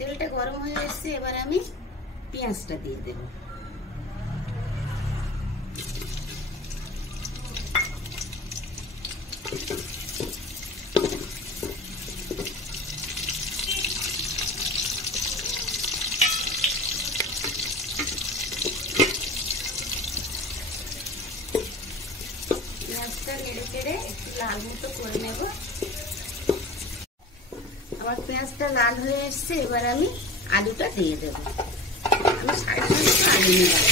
তেলটা গরম হয়ে এসেছে, এবার আমি পেঁয়াজটা দিয়ে দেব। পেঁয়াজটা নেড়ে চেড়ে একটু লাল মতো করে নেব। আমার পেঁয়াজটা লাল হয়ে এসছে, এবার আমি আলুটা দিয়ে দেব। আমি 5.5 আলু নিলাম।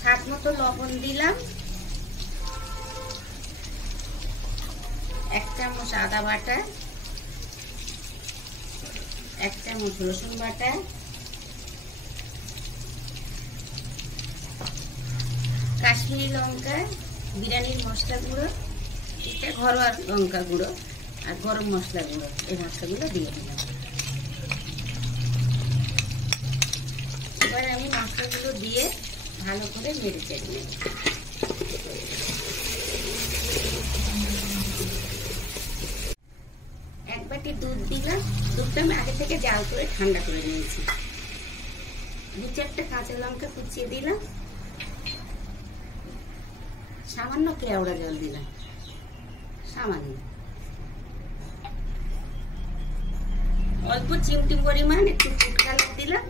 স্বাদ মতো লবণ দিলাম, 1 চামচ আদা বাটা, 1 চামচ রসুন বাটা, কাশ্মীরি লঙ্কা, বিরিয়ানির মশলা গুঁড়ো, এটা ঘরোয়া লঙ্কা গুঁড়ো, আর গরম মশলা গুঁড়ো, এই মশলাগুলো দিয়ে দিলাম। এবার আমি মশলাগুলো দিয়ে ভালো করে নেড়ে চেড়ে নেব। এক বাটি দুধ দিলাম। দুধটা আমি আগে থেকে জাল করে ঠান্ডা করে নিয়েছি। 2-4টা কাঁচা লঙ্কা কুচিয়ে দিলাম, সামান্য কেওড়া জল দিলাম, সামান্য অল্প চিমটি পরিমাণ একটু ফুড কালার দিলাম,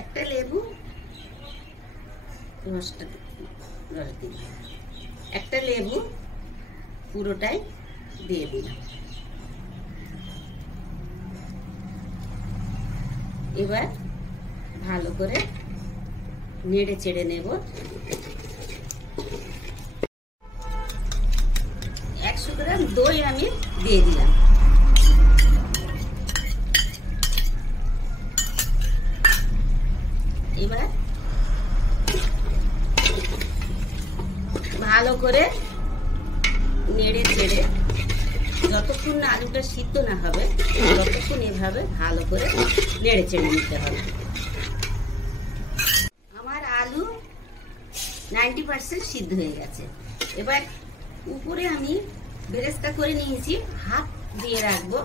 একটা লেবু রস দিলাম, একটা লেবু পুরোটাই দিয়ে দিলাম। এবার ভালো করে নেড়ে চেড়ে নেব। 100 গ্রাম দই আমি দিয়ে দিলাম। এবার ভালো করে নেড়ে চেড়ে যতক্ষণ না আলুটা সিদ্ধ না হবে ততক্ষণ এভাবে ভালো করে নেড়ে চেড়ে নিতে হবে। আমার আলু 90% সিদ্ধ হয়ে গেছে। এবার উপরে আমি বেরেস্তা করে নিয়েছি, হাত দিয়ে রাখবো,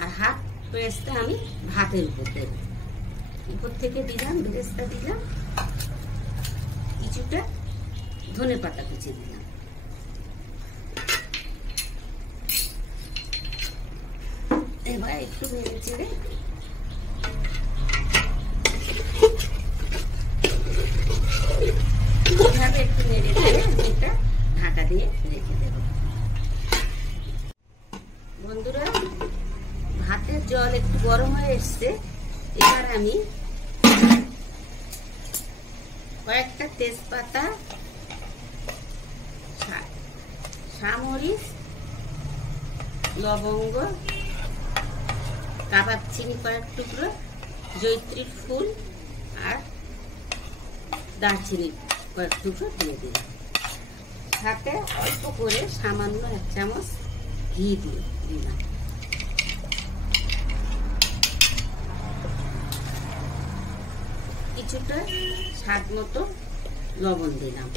আর হাত বেরেস্তা আমি ভাতের উপর দেব। উপর থেকে দিলাম বেরেস্তা, দিলাম কিছুটা ধনে পাতা কুচি দিলাম। এবার একটু নেড়ে চেড়ে এইভাবে একটু নেড়ে চেড়ে এটা ঢাকা দিয়ে রেখে দেব। বন্ধুরা, ভাতের জল একটু গরম হয়ে এসছে। এবার আমি কয়েকটা তেজপাতা, সামরিচ, লবঙ্গ, কাবাব চিনি কয়েক টুকরো, জয়িত্রীর ফুল আর দারচিনি কয়েক টুকরো দিয়ে দিলাম। সাথে অল্প করে সামান্য 1 চামচ ঘি দিয়ে দিলাম। কিছুটা স্বাদ মতো লবণ দিলাম।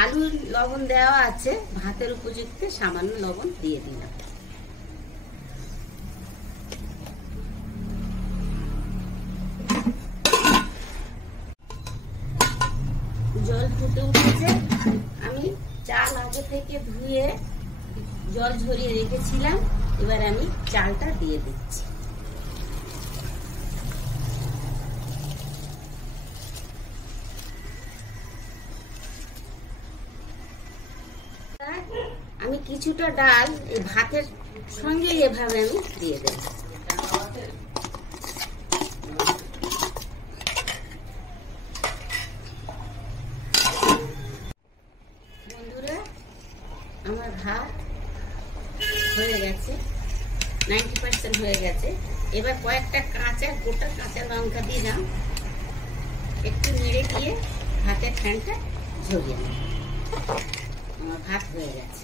আলুর লবণ দেওয়া আছে, ভাতের উপযুক্ত সামান্য লবণ দিয়ে দিলাম। জল ফুটে উঠেছে। আমি চাল আগে থেকে ধুয়ে জল ঝরিয়ে রেখেছিলাম। এবার আমি চালটা দিয়ে দিচ্ছি। আমি কিছুটা ডাল এই ভাতের সঙ্গে এভাবে আমি দিয়ে দেব। বন্ধুরা, আমার ভাত হয়ে গেছে, 90% হয়ে গেছে। এবার কয়েকটা গোটা কাঁচা লঙ্কা দিলাম, একটু নেড়ে দিয়ে ভাতের ফ্যানটা ঝরিয়ে নেব। আমার ভাত হয়ে গেছে।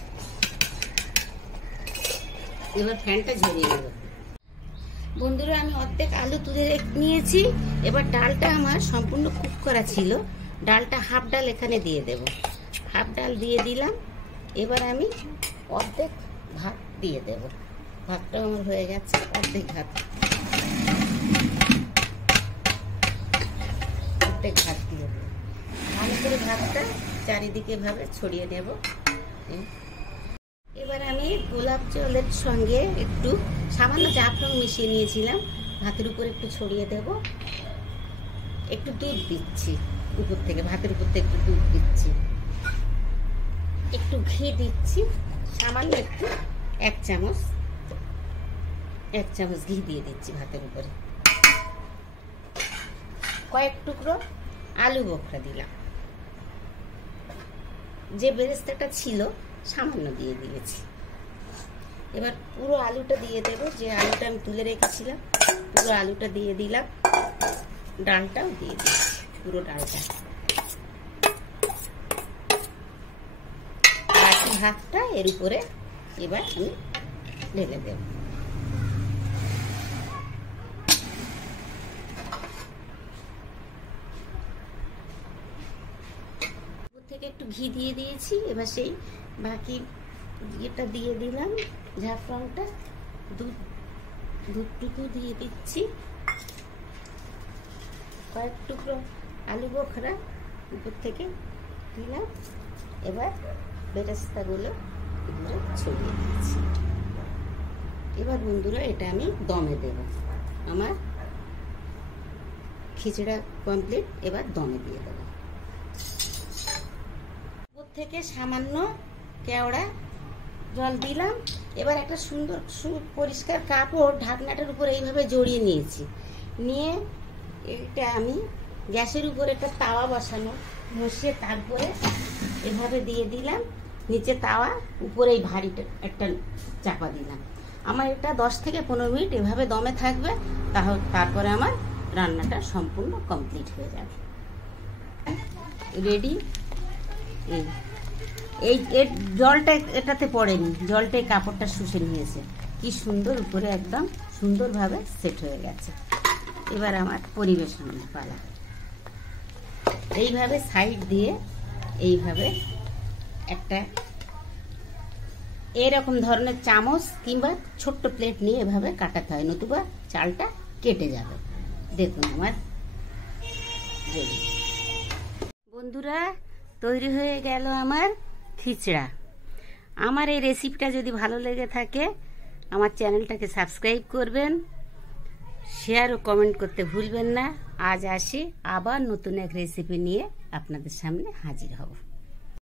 এবার ফ্যানটা ঝরিয়ে নেব। বন্ধুরা আমি অর্ধেক আলু তুলে নিয়েছি। এবার ডালটা আমার সম্পূর্ণ কুক করা ছিল, ডালটা হাফ ডাল এখানে দিয়ে দেব। হাফ ডাল দিয়ে দিলাম। এবার আমি অর্ধেক ভাত দিয়ে দেব। ভাতটা আমার হয়ে গেছে, অর্ধেক ভাত দিয়ে দেব। ভালো করে ভাতটা চারিদিকে ভাবে ছড়িয়ে নেব। এবার আমি গোলাপ জলের সঙ্গে একটু সামান্য জাফরান মিশিয়ে নিয়েছিলাম, ভাতের উপর একটু ছড়িয়ে দেব। একটু দুধ দিচ্ছি উপর থেকে, ভাতের উপর থেকে একটু দুধ দিচ্ছি, একটু ঘি দিচ্ছি সামান্য একটু, এক চামচ ঘি দিয়ে দিচ্ছি ভাতের উপরে। কয়েক টুকরো আলু বোখরা দিলাম, যে বেরেস্তাটা ছিল সামান্য দিয়ে দিয়েছি। এবার পুরো আলুটা দিয়ে দেব, যে আলুটা আমি তুলে রেখেছিলাম পুরো আলুটা দিয়ে দিলাম। ডালটাও দিয়ে দিচ্ছি, পুরো ডালটা। বাকি ভাতটা এর উপরে এবার আমি ঢেলে দেব। থেকে একটু ঘি দিয়ে দিয়েছি। এবার সেই বাকি ইয়েটা দিয়ে দিলাম, জাফরানটা, দুধটুকু দিয়ে দিচ্ছি, কয়েক টুকরো আলু বোখরা উপর থেকে দিলাম। এবার বেরেস্তাগুলো এগুলো ছড়িয়ে দিচ্ছি। এবার বন্ধুরা এটা আমি দমে দেব। আমার খিচুড়া কমপ্লিট, এবার দমে দিয়ে দেবো। থেকে সামান্য কেওড়া জল দিলাম। এবার একটা সুন্দর পরিষ্কার কাপড় ঢাকনাটার উপর এইভাবে জড়িয়ে নিয়েছি। নিয়ে এটা আমি গ্যাসের উপর একটা তাওয়া বসিয়ে তারপরে এভাবে দিয়ে দিলাম নিচে তাওয়া, উপরে এই ভারীটা একটা চাপা দিলাম। আমার এটা 10 থেকে 15 মিনিট এভাবে দমে থাকবে, তারপরে আমার রান্নাটা সম্পূর্ণ কমপ্লিট হয়ে যাবে। রেডি। এই জলটা এটাতে পড়েনি, জলটা কাপড়টা শুষে নিয়েছে। কি সুন্দর উপরে একদম সুন্দরভাবে সেট হয়ে গেছে। এবার আমার পরিবেশনের পালা। এইভাবে সাইড দিয়ে এইভাবে একটা এরকম ধরনের চামচ কিংবা ছোট্ট প্লেট নিয়ে এভাবে কাটাতে হয়, নতুবা চালটা কেটে যাবে। দেখুন আমার রেডি। বন্ধুরা তৈরি হয়ে গেল আমার খিচড়া। আমার এই রেসিপিটা যদি ভালো লেগে থাকে আমার চ্যানেলটাকে সাবস্ক্রাইব করবেন, শেয়ার ও কমেন্ট করতে ভুলবেন না। আজ আসি, আবার নতুন এক রেসিপি নিয়ে আপনাদের সামনে হাজির হব।